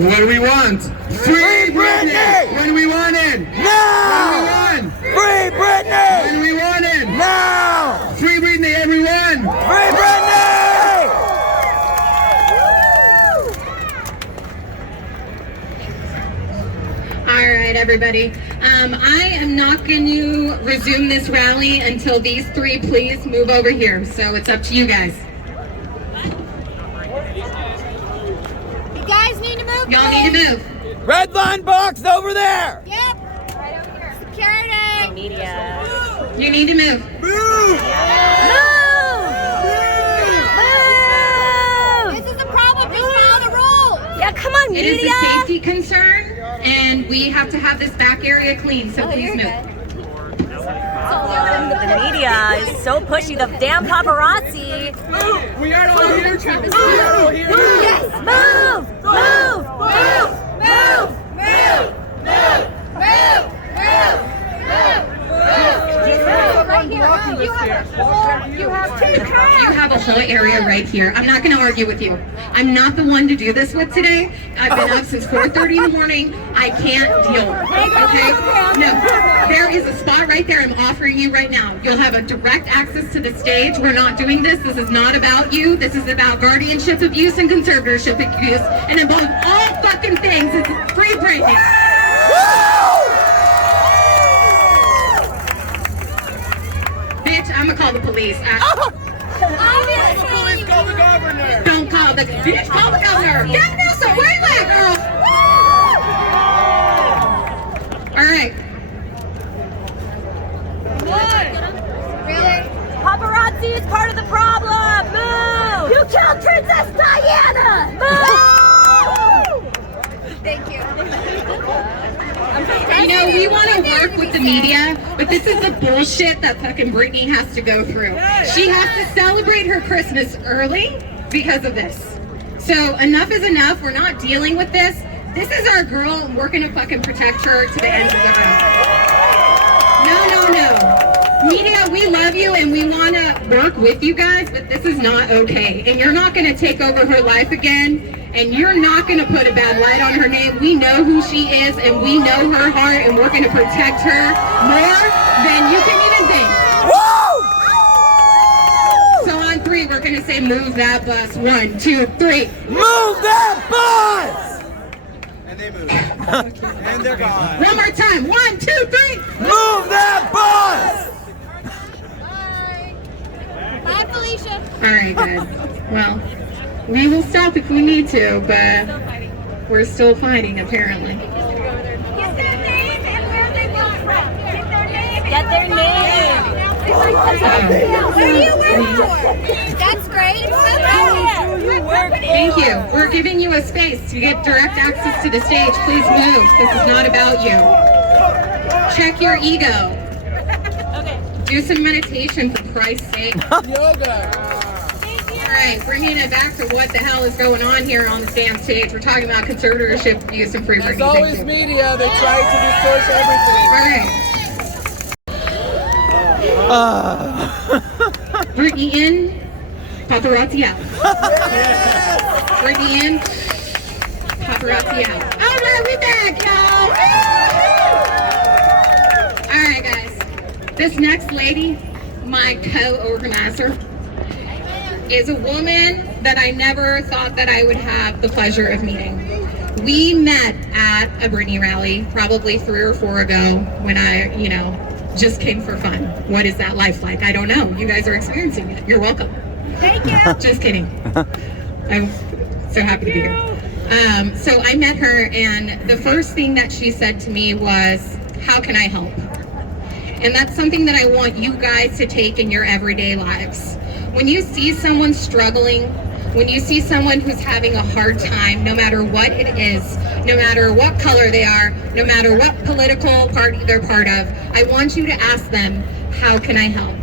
what do we want? Free Britney! When we want it! Now! When we want! Free Britney! When we want it! Now! Free Britney, everyone! Free Britney! All right, everybody. I am not going to resume this rally until these three please move over here. So it's up to you guys. You guys need to move. Y'all need to move. Red line box over there! Yep. Right over here. Security. Media. You need to move. Move! This is the problem. Just follow the rules. Yeah, come on, media. It is a safety concern, and we have to have this back area clean, so please move. The media is so pushy. The damn paparazzi. We are all here, Trudy. We are all here. Yes, move, move, move, move, move, move, move, move, move. You have a whole area right here. I'm not going to argue with you. I'm not the one to do this with today. I've been up since 4:30 in the morning. I can't deal. Okay? No. There is a spot right there I'm offering you right now. You'll have a direct access to the stage. We're not doing this. This is not about you. This is about guardianship abuse and conservatorship abuse. And above all fucking things, it's Free Britney. Bitch, I'm gonna call the police. Police, call the governor. Don't call the bitch, call the governor. Vanessa, where you at, girl? All right. Really? Paparazzi is part of the problem. Move! You killed Princess Diana. Move! Thank you. You know, we want to work with the media, but this is the bullshit that fucking Britney has to go through. She has to celebrate her Christmas early because of this. So enough is enough. We're not dealing with this. This is our girl, and we're going to fucking protect her to the end of the road. No, no, no. Media, we love you and we want to work with you guys, but this is not okay. And you're not going to take over her life again. And you're not going to put a bad light on her name. We know who she is, and we know her heart, and we're going to protect her more than you can even think. Woo! So on 3, we're going to say, move that bus. 1, 2, 3. Move that bus! And they move. And they're gone. One more time. 1, 2, 3. Move that bus! Bye, Felicia. All right, guys. Well, we will stop if we need to, but we're still fighting, apparently. Get their name and where they want from. Get their name. What do you work for? That's great. Thank you. We're giving you a space to get direct access to the stage. Please move. This is not about you. Check your ego. Okay. Do some meditation, for Christ's sake. Yoga. All right, bringing it back to what the hell is going on here on the damn stage. We're talking about conservatorship, abuse, and Free Britney. It's always media. They try to distort everything. All right. Britney in, paparazzi out. Britney in, paparazzi out. All right, we back, y'all. All right, guys. This next lady, my co-organizer, is a woman that I never thought that I would have the pleasure of meeting. We met at a Britney rally probably 3 or 4 ago when I, just came for fun. What is that life like? I don't know. You guys are experiencing it. You're welcome. Thank you. Just kidding. I'm so happy to be here. So I met her, and the first thing that she said to me was, how can I help? And that's something that I want you guys to take in your everyday lives. When you see someone struggling, when you see someone who's having a hard time, no matter what it is, no matter what color they are, no matter what political party they're part of, I want you to ask them, how can I help?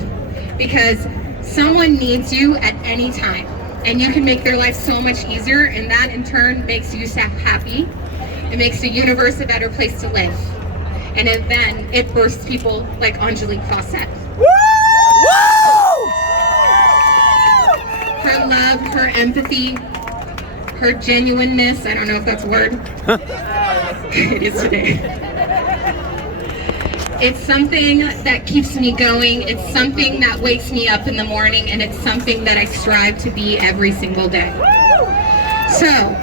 Because someone needs you at any time, and you can make their life so much easier, and that in turn makes you happy. It makes the universe a better place to live. And then it bursts people like Angelique Fawcette. Woo! Her love, her empathy, her genuineness, I don't know if that's a word. It is today. It's something that keeps me going. It's something that wakes me up in the morning, and it's something that I strive to be every single day. So,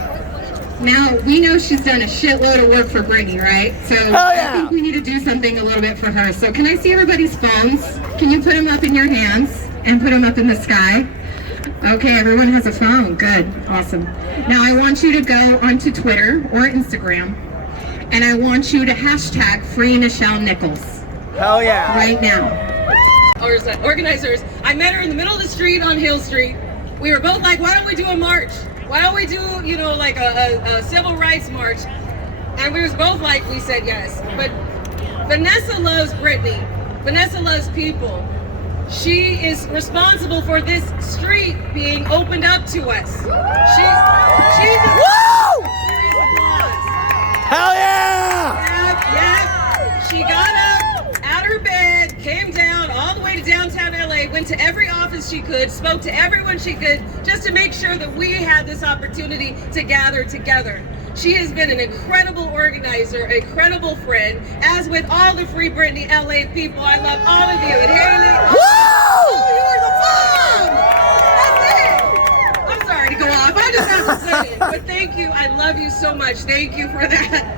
now we know she's done a shitload of work for Britney, right? So I think we need to do something a little bit for her. So can I see everybody's phones? Can you put them up in your hands and put them up in the sky? Okay, everyone has a phone. Good. Awesome. Now I want you to go onto Twitter or Instagram, and I want you to hashtag FreeNichelleNichols. Hell yeah. Right now. Organizers, I met her in the middle of the street on Hill Street. We were both like, why don't we do a march? why don't we do, you know, like a civil rights march? And we was both like, we said yes. But Vanessa loves Britney. Vanessa loves people. She is responsible for this street being opened up to us. She deserves a serious applause. Hell yeah! Yep. She got up out her bed, came down all the way to downtown LA, went to every office she could, spoke to everyone she could, just to make sure that we had this opportunity to gather together. She has been an incredible organizer, a incredible friend, as with all the Free Britney LA people. I love all of you. And Haley, you're the bomb! That's it! I'm sorry to go off. I just have to say it. But thank you. I love you so much. Thank you for that.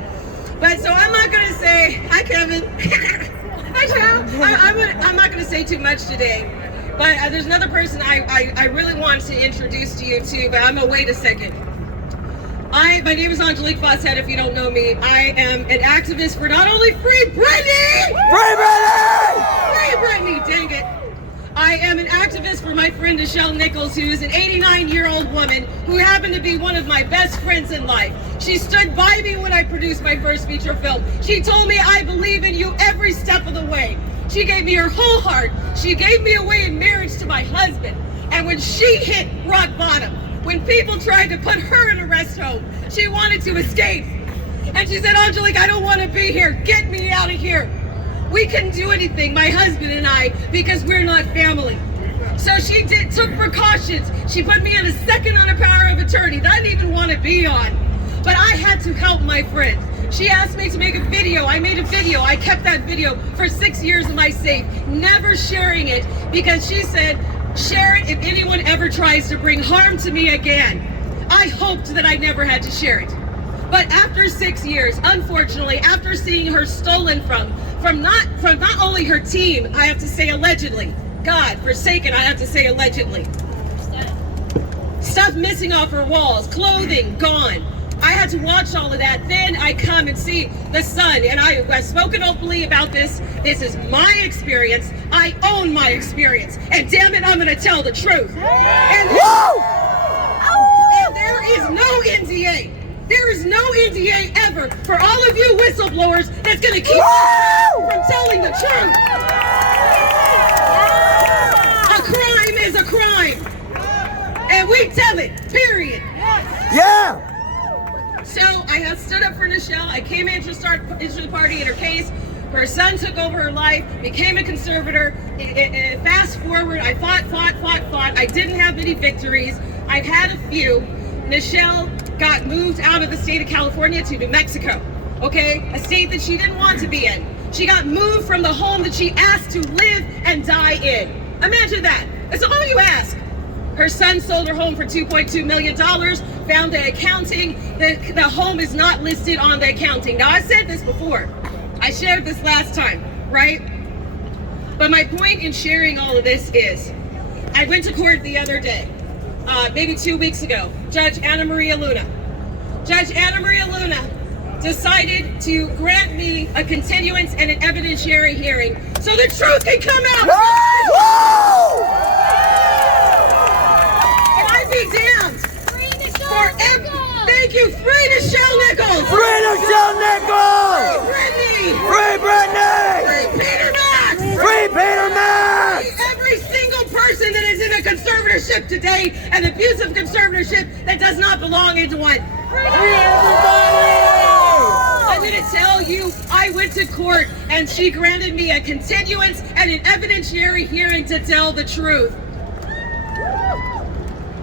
But so I'm not going to say, hi Kevin. Hi Joe. I'm not going to say too much today. But there's another person I really want to introduce to you too, but I'm going to wait a second. My name is Angelique Fawcette, if you don't know me. I am an activist for not only Free Britney! Free Britney! Free Britney, dang it. I am an activist for my friend NichelleNichols, who is an 89-year-old woman who happened to be one of my best friends in life. She stood by me when I produced my first feature film. She told me, I believe in you every step of the way. She gave me her whole heart. She gave me away in marriage to my husband. And when she hit rock bottom, when people tried to put her in a rest home, she wanted to escape. And she said, Angelique, I don't want to be here. Get me out of here. We couldn't do anything, my husband and I, because we're not family. So she took precautions. She put me in a second on a power of attorney that I didn't even want to be on. But I had to help my friend. She asked me to make a video. I made a video. I kept that video for 6 years in my safe, never sharing it, because she said, share it if anyone ever tries to bring harm to me again. I hoped that I never had to share it. But after 6 years, unfortunately, after seeing her stolen from not only her team, I have to say allegedly, God forsaken, I have to say allegedly, stuff missing off her walls, clothing gone. I had to watch all of that. Then I come and see the sun, and I've spoken openly about this. This is my experience. I own my experience, and damn it, I'm going to tell the truth. And there is no NDA. There is no NDA ever for all of you whistleblowers that's going to keep me from telling the truth. A crime is a crime, and we tell it. Period. Yeah. So I have stood up for Nichelle. I came in to start into the party in her case. Her son took over her life, became a conservator. Fast forward, I fought. I didn't have many victories. I've had a few. Nichelle got moved out of the state of California to New Mexico, okay? A state that she didn't want to be in. She got moved from the home that she asked to live and die in. Imagine that. That's all you ask. Her son sold her home for $2.2 million, found the accounting. The home is not listed on the accounting. Now, I said this before. I shared this last time, right? But my point in sharing all of this is, I went to court the other day, maybe 2 weeks ago. Judge Anna Maria Luna. Judge Anna Maria Luna decided to grant me a continuance and an evidentiary hearing so the truth can come out. Be damned. Thank you, FreeNichelleNichols. FreeNichelleNichols. Free Britney. FreeBritney. FreePeterMax. FreePeterMax. Every single person that is in a conservatorship today, an abusive conservatorship that does not belong into one. Free everybody. I'm going to tell you, I went to court and she granted me a continuance and an evidentiary hearing to tell the truth.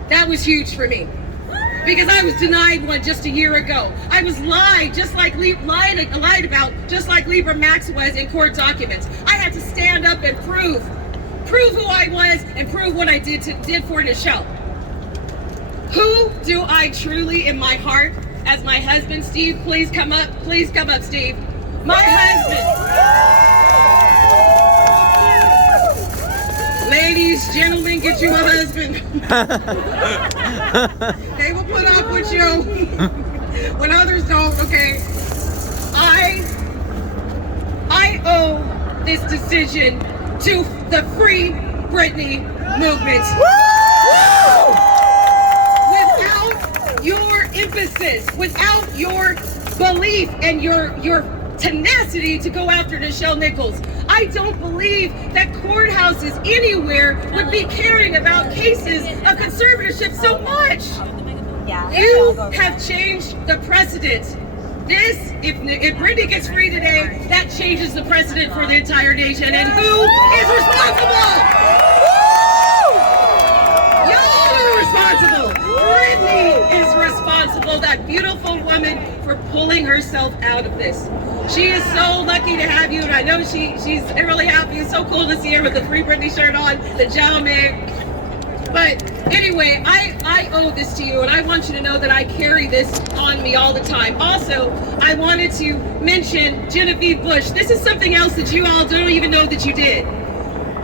That was huge for me because I was denied one just a year ago. I was lied about, just like Libra Max was in court documents. I had to stand up and prove who I was and prove what I did for Nichelle. Who do I truly, in my heart, as my husband, Steve, please come up, Steve. My husband. Ladies, gentlemen, get you a husband. They will put up with you when others don't, okay? I owe this decision to the Free Britney movement. emphasis, without your belief and your tenacity to go after Nichelle Nichols, I don't believe that courthouses anywhere would be caring about cases of conservatorship so much. You have changed the precedent. This, if Brittany gets free today, that changes the precedent for the entire nation. And who is responsible? Y'all are responsible. Brittany is responsible, that beautiful woman, for pulling herself out of this. She is so lucky to have you, and I know she's really happy. It's so cool to see her with the Free Britney shirt on, the gentleman. But anyway, I owe this to you, and I want you to know that I carry this on me all the time. Also, I wanted to mention Genevieve Bush. This is something else that you all don't even know that you did.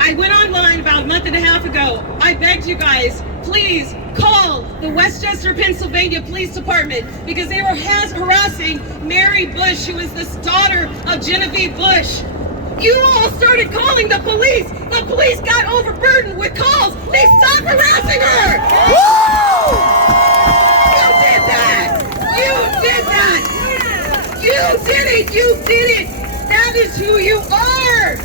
I went online about a month and a half ago. I begged you guys, please call the Westchester, Pennsylvania Police Department, because they were harassing Mary Bush, who is this daughter of Genevieve Bush. You all started calling the police. The police got overburdened with calls. They stopped harassing her. Woo! You did that. You did that. You did it. You did it. That is who you are.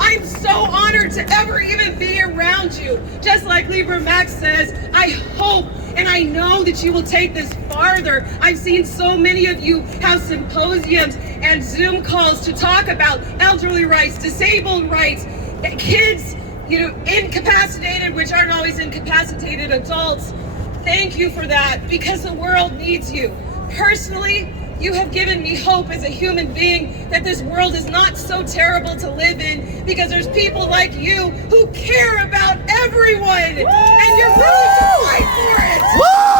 I'm so honored to ever even be around you. Just like Libra Max says, I hope and I know that you will take this farther. I've seen so many of you have symposiums and Zoom calls to talk about elderly rights, disabled rights, kids, incapacitated, which aren't always incapacitated adults. Thank you for that, because the world needs you. Personally, you have given me hope as a human being that this world is not so terrible to live in, because there's people like you who care about everyone. Woo! And you're willing to fight for it. Woo!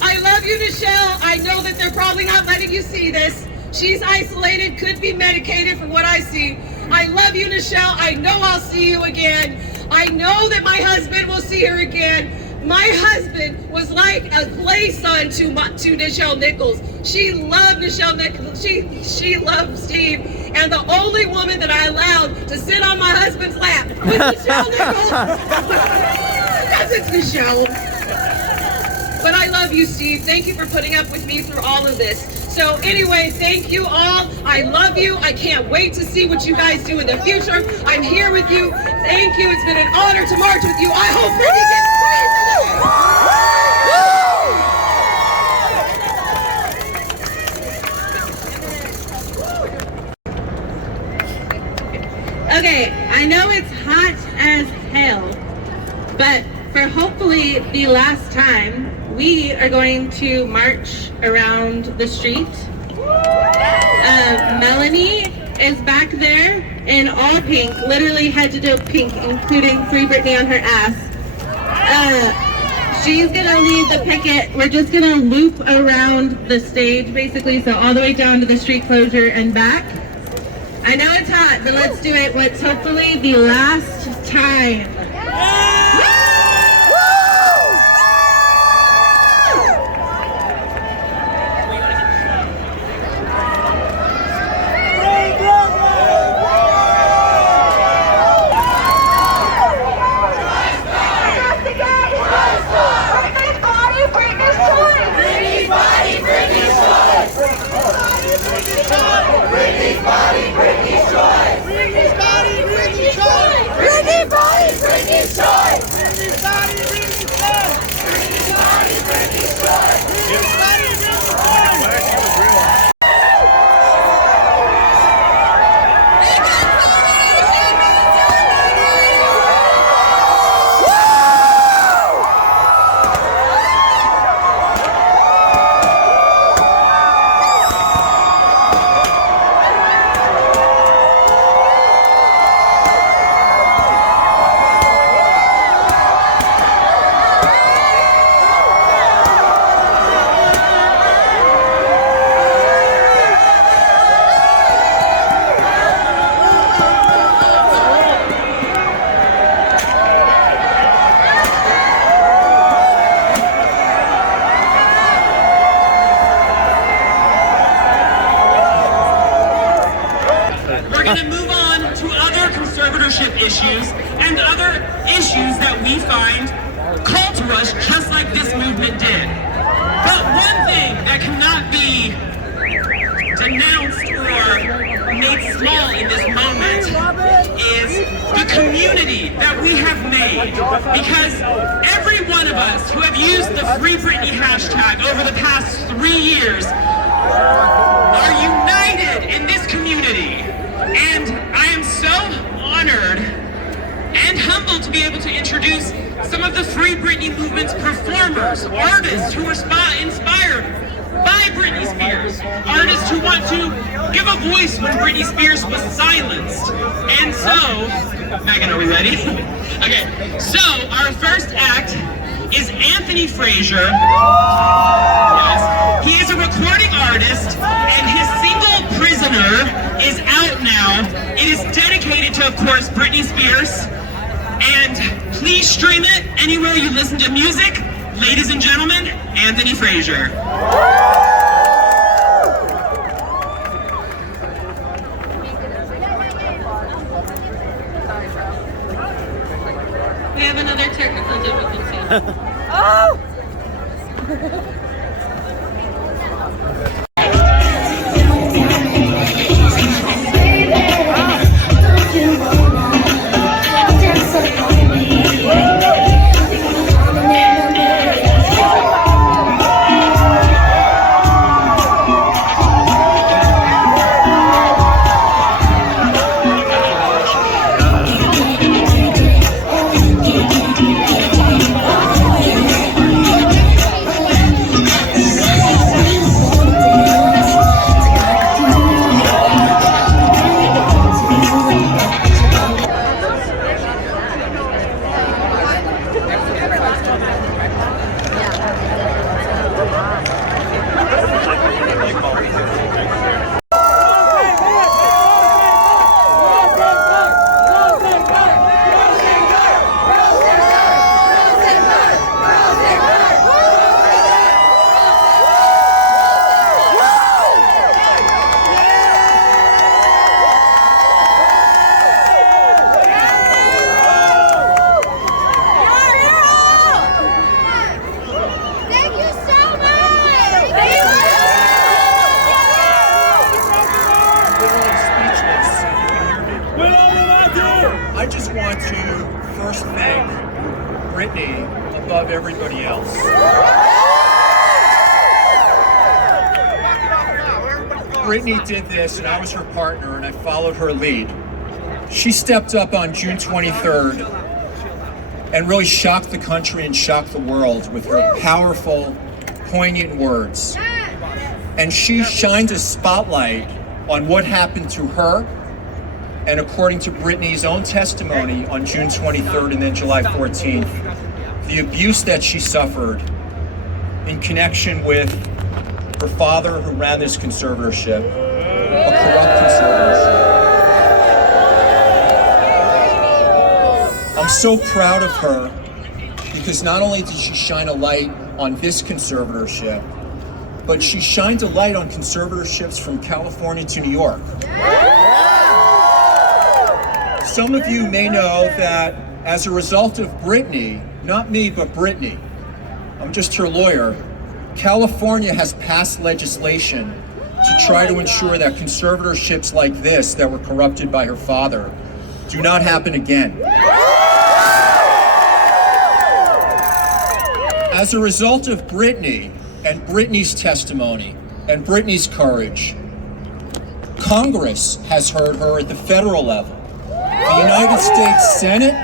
I love you, Nichelle. I know that they're probably not letting you see this. She's isolated, could be medicated from what I see. I love you, Nichelle. I know I'll see you again. I know that my husband will see her again. My husband was like a play son to Nichelle Nichols. She loved Nichelle Nichols. She loved Steve. And the only woman that I allowed to sit on my husband's lap was Nichelle Nichols. Because it's Nichelle. But I love you, Steve. Thank you for putting up with me through all of this. So anyway, thank you all. I love you. I can't wait to see what you guys do in the future. I'm here with you. Thank you. It's been an honor to march with you. I hope Brittany gets Okay, I know it's hot as hell, but for hopefully the last time, we are going to march around the street. Melanie is back there in all pink, literally head to toe pink, including Free Britney on her ass. She's gonna lead the picket. We're just gonna loop around the stage, basically, so all the way down to the street closure and back. I know it's hot, but let's do it. What's hopefully the last time. because every one of us who have used the FreeBritney hashtag over the past 3 years are united in this community. And I am so honored and humbled to be able to introduce some of the FreeBritney movement's performers, artists who were inspired by Britney Spears, artists who want to give a voice when Britney Spears was silenced. And so, Megan, are we ready? Okay, so our first act is Anthony Frazer. Yes, he is a recording artist, and his single Prisoner is out now. It is dedicated to, of course, Britney Spears. And please stream it anywhere you listen to music. Ladies and gentlemen, Anthony Frazer. We have another technical difficulty. Oh! I just want to first thank Britney above everybody else. Britney did this, and I was her partner, and I followed her lead. She stepped up on June 23rd and really shocked the country and shocked the world with her powerful, poignant words. And she shined a spotlight on what happened to her, and according to Britney's own testimony on June 23rd and then July 14th, the abuse that she suffered in connection with her father who ran this conservatorship, a corrupt conservatorship. I'm so proud of her because not only did she shine a light on this conservatorship, but she shined a light on conservatorships from California to New York. Some of you may know that as a result of Britney, not me, but Britney, I'm just her lawyer, California has passed legislation to try to ensure that conservatorships like this that were corrupted by her father do not happen again. As a result of Britney and Britney's testimony and Britney's courage, Congress has heard her at the federal level. The United States Senate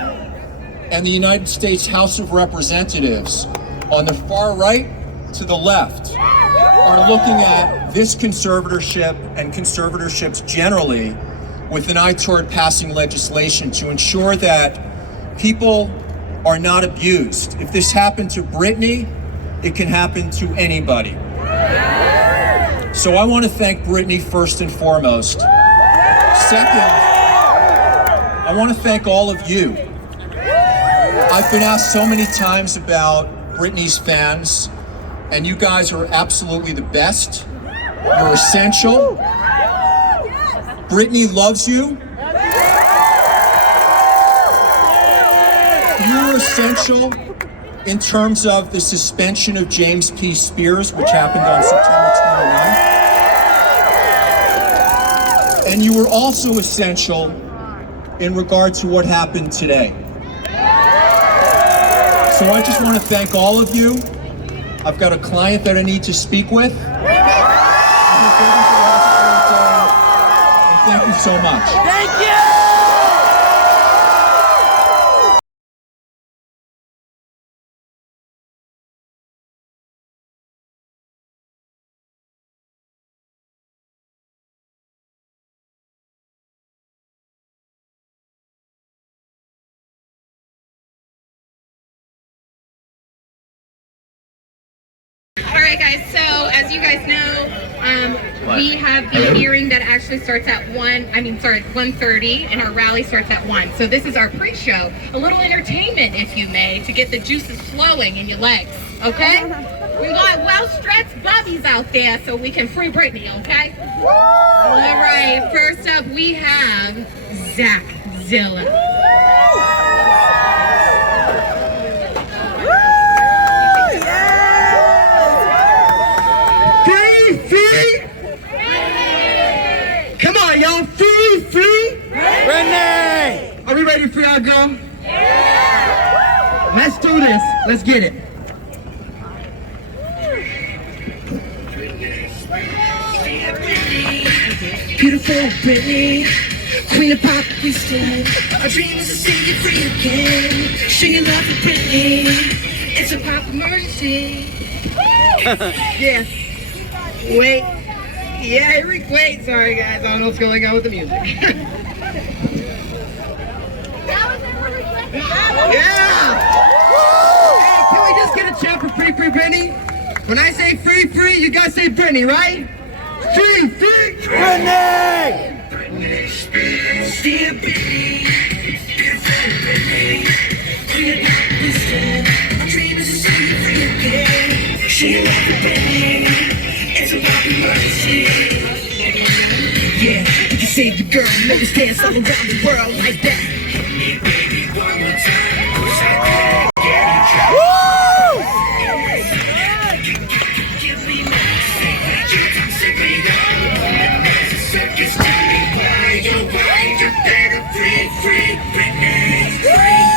and the United States House of Representatives, on the far right to the left, are looking at this conservatorship and conservatorships generally with an eye toward passing legislation to ensure that people are not abused. If this happened to Britney, it can happen to anybody. So I want to thank Britney first and foremost. Second, I want to thank all of you. I've been asked so many times about Britney's fans, and you guys are absolutely the best. You're essential. Britney loves you. You're essential in terms of the suspension of James P. Spears, which happened on September 29th. And you were also essential in regard to what happened today. So I just want to thank all of you. I've got a client that I need to speak with. I hope everybody has a great day. And thank you so much. Thank you! Alright guys, so as you guys know, we have the hearing that actually starts at 1:30, and our rally starts at 1. So this is our pre-show, a little entertainment, if you may, to get the juices flowing in your legs, okay? We want well-stretched bubbies out there so we can free Britney, okay? Alright, first up we have Zack, Zilla. Come on, y'all. Free. Britney! Are we ready to free our girl? Yeah! Let's do this. Let's get it. Beautiful Britney, queen of pop, we stand. Our dream is to see you free again. Show your love for Britney. It's a pop emergency. Yeah. Wait. Yeah, wait, sorry guys, I don't know what's going on with the music. Yeah! Hey, can we just get a chant for free Britney? When I say free, you guys say Britney, right? Free Britney! Dear Britney, beautiful Britney, queen of pop, we stand. Our dream is to see you free again. Show your love for Britney. It's a pop emergency. Yeah, you can save the girl, make us dance all around the world like that. Hey, baby, one more time, 'cause I couldn't get in trouble. Give me my secret, I'm sick of it all. There's a circus, tell me why you better free Britney. Free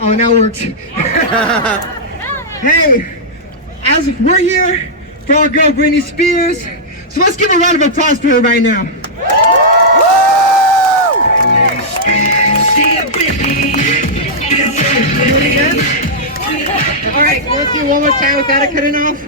Oh, now it works. Hey, as we're here for our girl Britney Spears, so let's give a round of applause for her right now. All right, let's do it one more time without it cutting off.